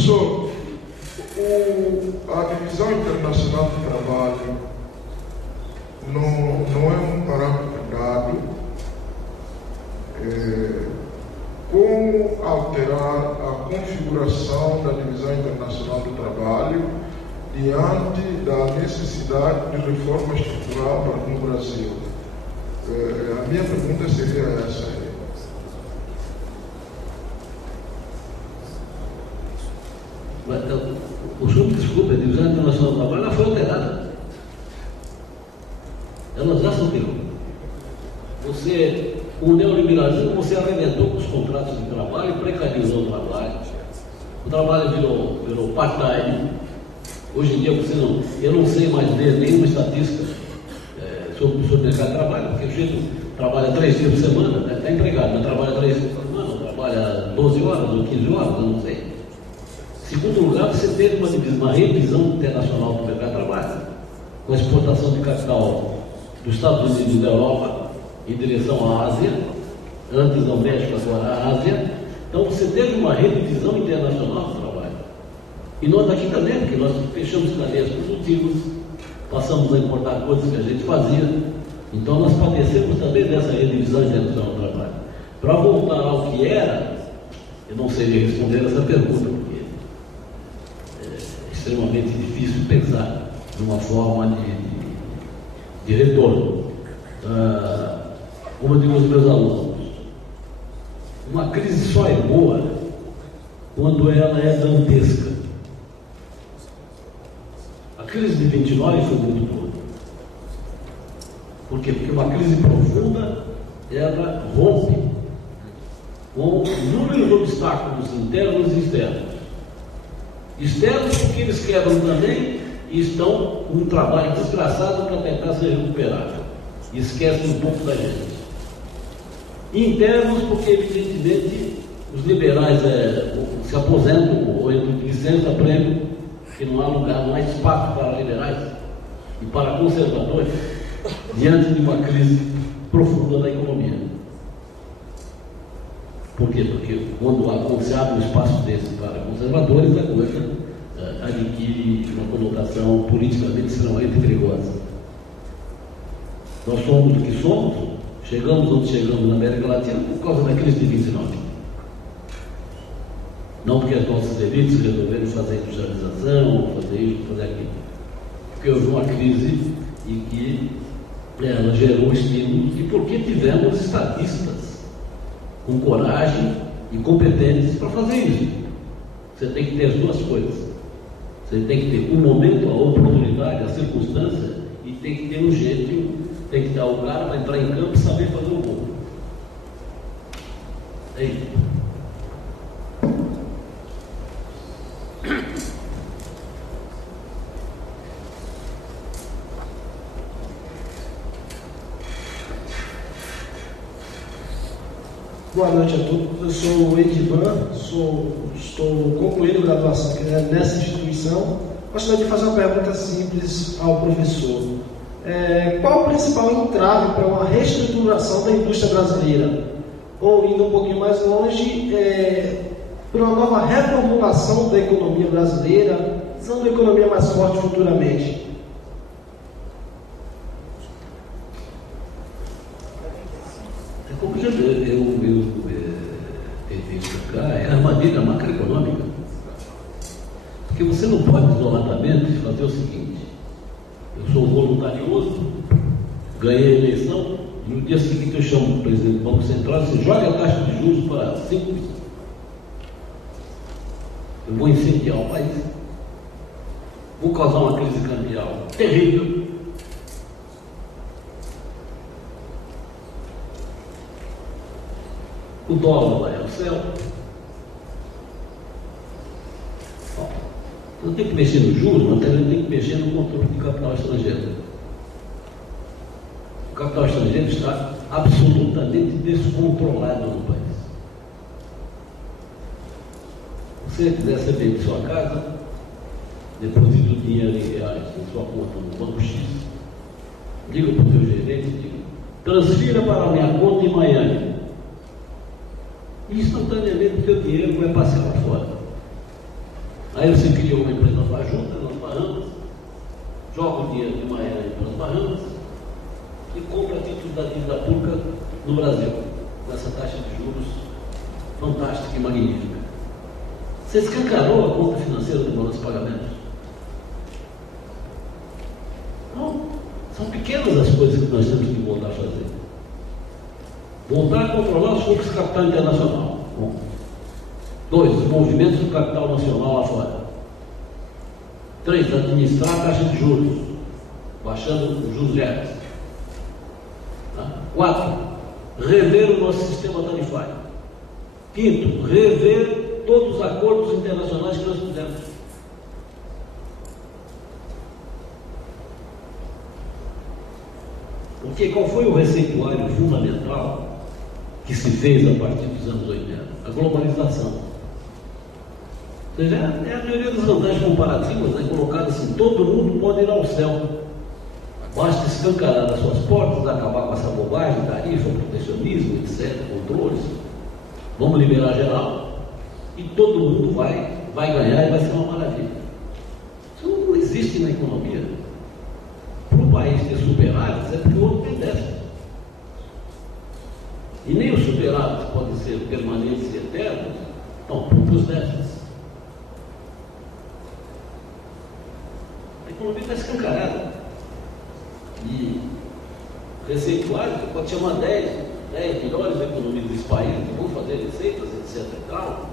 Professor, a divisão internacional de trabalho não é um parâmetro dado. Como alterar a configuração da divisão internacional do trabalho diante da necessidade de reforma estrutural no Brasil? A minha pergunta seria essa. O senhor me desculpe, a divisão internacional do trabalho ela foi alterada. Ela já se alterou. Com o neoliberalismo, você arrebentou com os contratos de trabalho, precarizou o trabalho. O trabalho virou part-time. Hoje em dia eu não sei mais ver nenhuma estatística sobre o mercado de trabalho, porque o sujeito trabalha 3 dias por semana, está empregado, mas trabalha 3 dias por semana, trabalha 12 horas ou 15 horas, eu não sei. Segundo lugar, você teve uma revisão internacional do mercado de trabalho, com a exportação de capital dos Estados Unidos e da Europa em direção à Ásia, antes ao México, agora à Ásia. Então você teve uma revisão internacional do trabalho. E nós aqui também, porque nós fechamos cadeias produtivas, passamos a importar coisas que a gente fazia. Então nós padecemos também dessa revisão internacional do trabalho. Para voltar ao que era, eu não sei responder essa pergunta, porque é extremamente difícil pensar numa forma de retorno. Como eu digo aos meus alunos, uma crise só é boa quando ela é dantesca. A crise de 29 foi muito boa. Por quê? Porque uma crise profunda, ela rompe com inúmeros obstáculos internos e externos. Externos porque eles quebram também e estão com um trabalho desgraçado para tentar se recuperar. E esquecem um pouco da gente. Internos porque, evidentemente, os liberais se aposentam ou entram de licença-prêmio, que não há lugar, não há espaço para liberais e para conservadores diante de uma crise profunda da economia. Por quê? Porque quando se abre um espaço desse para conservadores, a coisa adquire uma conotação politicamente extremamente perigosa. Nós somos o que somos, chegamos onde chegamos na América Latina por causa da crise de 29. Não porque as nossas elites resolveram fazer industrialização, fazer isso, fazer aquilo. Porque houve uma crise e que ela gerou estímulos e porque tivemos estadistas com coragem e competentes para fazer isso. Você tem que ter as duas coisas. Você tem que ter o momento, a oportunidade, a circunstância e tem que ter um jeito. Tem que dar o cara para entrar em campo e saber fazer o gol. É isso. Boa noite a todos. Eu sou o Edivan, estou concluindo graduação nessa instituição. Gostaria de fazer uma pergunta simples ao professor. Qual o principal entrave para uma reestruturação da indústria brasileira? Ou, indo um pouquinho mais longe, para uma nova reformulação da economia brasileira, visando a economia mais forte futuramente? Como eu tentei explicar, é a armadilha macroeconômica. Porque você não pode isoladamente fazer o seguinte: eu sou voluntarioso, ganhei a eleição, e no dia seguinte eu chamo o presidente do Banco Central e digo: joga a taxa de juros para 5%. Eu vou incendiar o país, vou causar uma crise cambial terrível. O dólar vai ao céu. Não tem que mexer no juros, mas também tem que mexer no controle de capital estrangeiro. O capital estrangeiro está absolutamente descontrolado no país. Se você quiser ser bem de sua casa, deposita o dinheiro em reais na sua conta no Banco X, liga para o seu gerente e diga: transfira para a minha conta em Miami. E instantaneamente o seu dinheiro vai passear lá fora. Aí você cria uma empresa fajuta nas Bahamas, joga o dinheiro de Miami para as Bahamas e compra títulos da dívida pública no Brasil, com essa taxa de juros fantástica e magnífica. Você escancarou a conta financeira do balanço de pagamentos? Não, são pequenas as coisas que nós temos que voltar a fazer. Voltar a controlar os fluxos de capital internacional. 2, os movimentos do capital nacional lá fora. 3, administrar a taxa de juros, baixando os juros reais. 4, rever o nosso sistema tarifário. 5, rever todos os acordos internacionais que nós fizemos. Porque qual foi o receituário fundamental que se fez a partir dos anos 80? A globalização. Ou seja, é a teoria das vantagens comparativas, né? Colocada assim, todo mundo pode ir ao céu. Basta escancarar as suas portas, acabar com essa bobagem, tarifa, protecionismo, etc., controles. Vamos liberar geral e todo mundo vai ganhar e vai ser uma maravilha. Isso não existe na economia. Para o país ter superávites é porque o outro tem déficit. E nem os superávites podem ser permanentes e eternos, então, para os déficits. A economia está escancarada. E receituário, você pode chamar 10 melhores economias desse país, que vão fazer receitas, etc. e tal,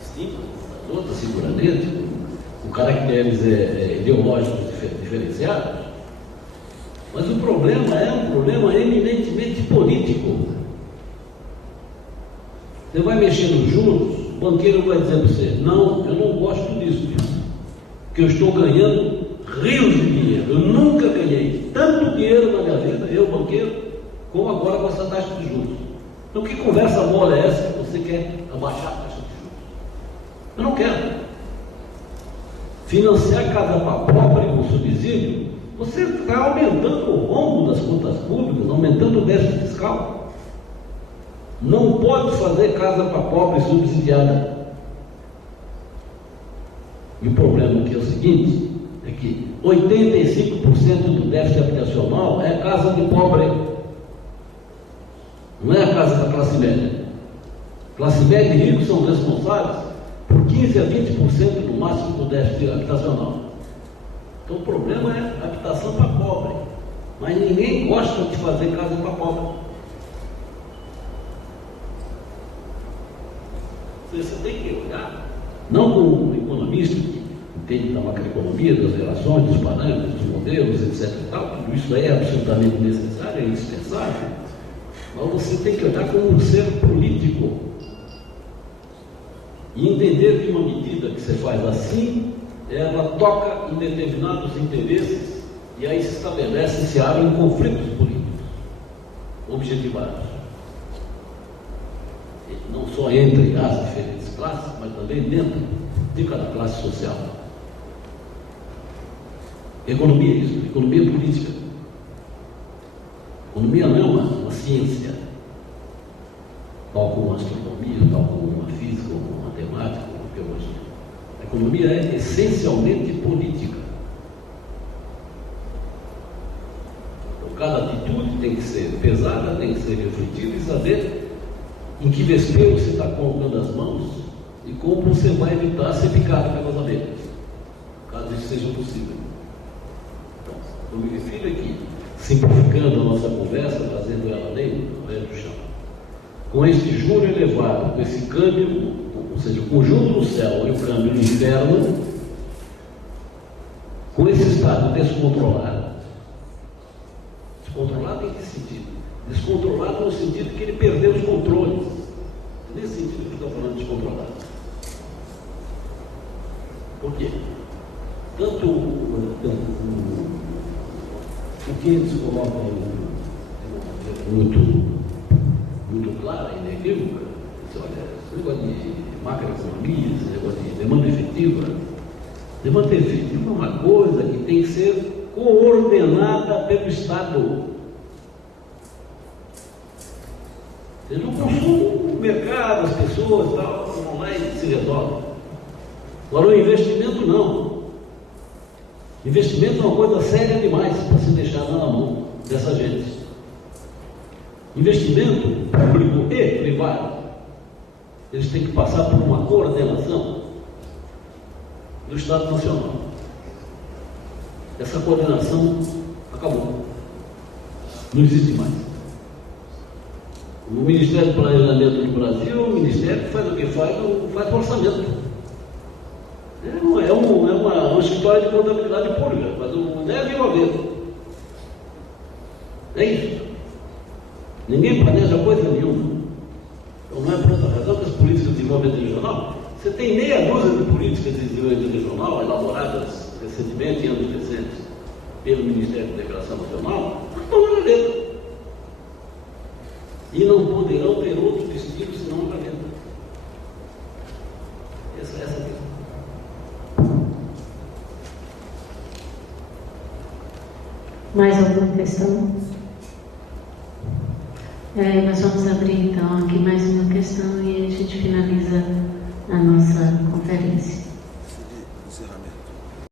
distintas das outras, seguramente, com caracteres ideológicos diferenciados. Mas o problema é um problema eminentemente político. Você vai mexer nos juros, o banqueiro vai dizer para você: não, eu não gosto disso, porque eu estou ganhando rios de dinheiro. Eu nunca ganhei tanto dinheiro na minha vida, eu, banqueiro, como agora com essa taxa de juros. Então, que conversa mole é essa que você quer abaixar a taxa de juros? Eu não quero. Financiar casa para pobre com subsídio, você está aumentando o rombo das contas públicas, aumentando o déficit fiscal. Não pode fazer casa para pobre subsidiada. E o problema aqui é o seguinte, é que 85% do déficit habitacional é a casa de pobre. Não é a casa da classe média. Classe média e ricos são responsáveis por 15 a 20% no máximo do déficit habitacional. Então o problema é habitação para pobre. Mas ninguém gosta de fazer casa para pobre. Você tem que olhar, não como um economista que entende da macroeconomia, das relações, dos parâmetros, dos modelos, etc. e tal, tudo isso é absolutamente necessário, é indispensável, mas você tem que olhar como um ser político e entender que uma medida que você faz assim, ela toca em determinados interesses e aí se estabelece, se abrem conflitos políticos objetivados. Não só entre as diferentes classes, mas também dentro de cada classe social. Economia é isso, economia é política. Economia não é uma ciência, tal como a astronomia, tal como uma física, ou uma matemática, ou uma biologia. A economia é essencialmente política. Então, cada atitude tem que ser pesada, tem que ser refletida e saber em que vespeiro você está colocando as mãos e como você vai evitar ser picado pelas abelhas, caso isso seja possível. Então, eu me refiro aqui, simplificando a nossa conversa, trazendo ela além do chão. Com esse juro elevado, com esse câmbio, ou seja, o conjunto no céu e o câmbio no inferno, com esse estado descontrolado. Descontrolado em que sentido? Descontrolado no sentido que ele perdeu os controles. Nesse sentido que estou falando de descontrolado. Por quê? Tanto o que eles colocam muito clara e inequívoca, olha, esse negócio de macroeconomia, esse negócio de demanda efetiva. Demanda efetiva é uma coisa que tem que ser coordenada pelo Estado. No consumo, o mercado, as pessoas, tal, vão lá e se resolve. Agora, o investimento não. Investimento é uma coisa séria demais para se deixar na mão dessa gente. Investimento público e privado, eles têm que passar por uma coordenação do Estado Nacional. Essa coordenação acabou. Não existe mais. O Ministério do Planejamento do Brasil é um ministério que faz o que faz? Faz orçamento. É uma escritório de contabilidade pública, mas não deve haver. É isso. Ninguém planeja coisa nenhuma. Então não é por outra razão que as políticas de desenvolvimento regional, você tem meia dúzia de políticas de desenvolvimento regional elaboradas recentemente, em anos recentes, pelo Ministério da Integração Nacional, não estão na gaveta. E não poderão ter outro destino senão a gaveta. Essa é a questão. Mais alguma questão? Nós vamos abrir então aqui mais uma questão